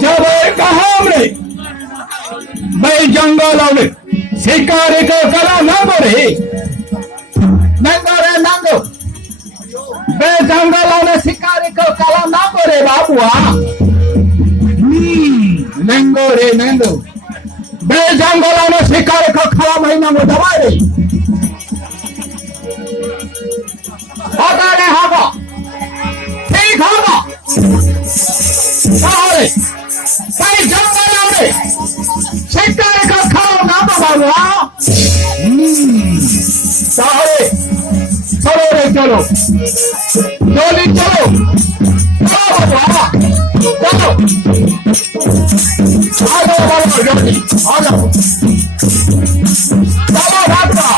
जब कहा हमने भाई जंगल शिकारी को कला नांगो रे नांगो बे जंगल शिकारी को कला नांगो रे बाबुआ नांगो रे नांगो बे जंगल शिकारी को खला महीना में दबा रे अगर होगा ठीक होगा তাহলে তাই জঙ্গল আমরা শিকারে খাও না বাবা তাহলে চলো রে চলো জলদি চলো বাবা চলো আলো বাবা জলদি আলো চলো বাবা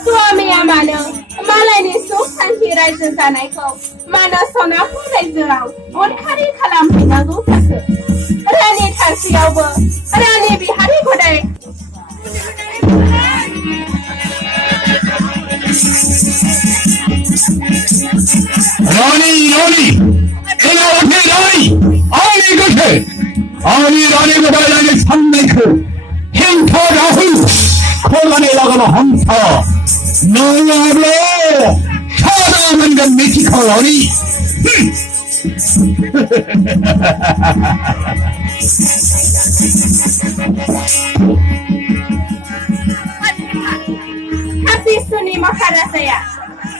Suami amano, malai suh santi raja sana kau, mana sona pun raja, on hari kalam hina go kase. Rani thasi awa, rani bihari kodai. Rani, ina uthi Rani, Rani gushe, Rani kodai Rani samne ko, hinta rahul, kolane lagano hamta. No hablo, cada manga meki Rani. Hati suni makara saya.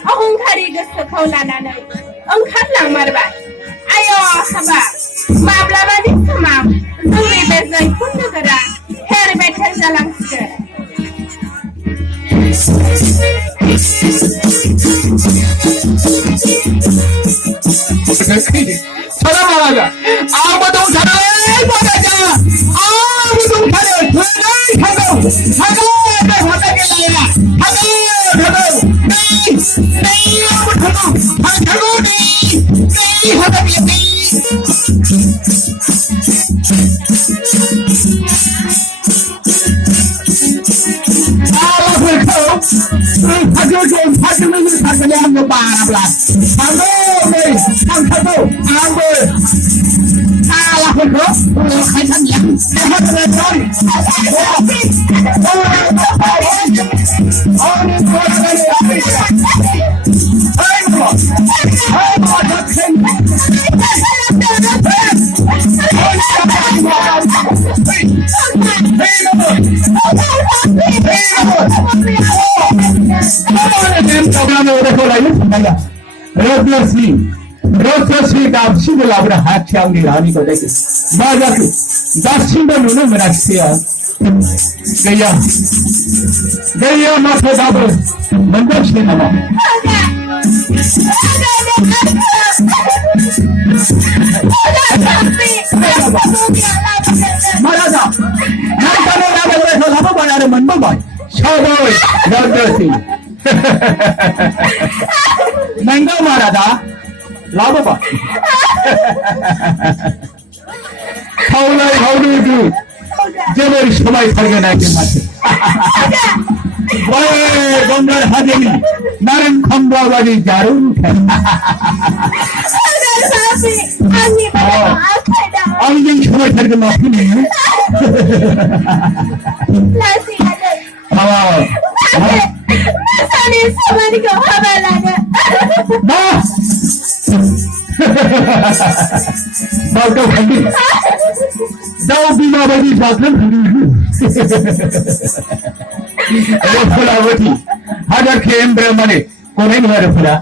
Ahung hari gesu kau lananai. Engkar lang marbat. Ayo haba. Mabla badi semam. Zuri bezai pun negara. Her betel jalan seger. चलो महाराजा आप तो उठाओ महाराजा आप तो उठाओ भागा के लाया नहीं आप उठाओ नहीं होता नहीं Rotasi dapsi belabra hati angin rani ko dek. Baca tu, dapsi belunu menaksya. Gaya masa dapat mendak sih nama. Maharaja, nanti kalau ada orang apa bayar menbay. Sabai, Rotasi. Mangga Maharaja. लाभ पा हाउलाई हाउली दू जेबर सबाई फरगे ना के माथे ओए गंगार हाजेनी Naran खंबावादी जारू Sabi, ang iba na akay na. Ang yung kamay talaga makin eh. Lasi ada. Sabi, Masani sama ni ko habala na. ba? Bakal khandi. Daw binabagi bakal khandi. Ayo fulawati. Hajar khem brahmane. Konai mara fula.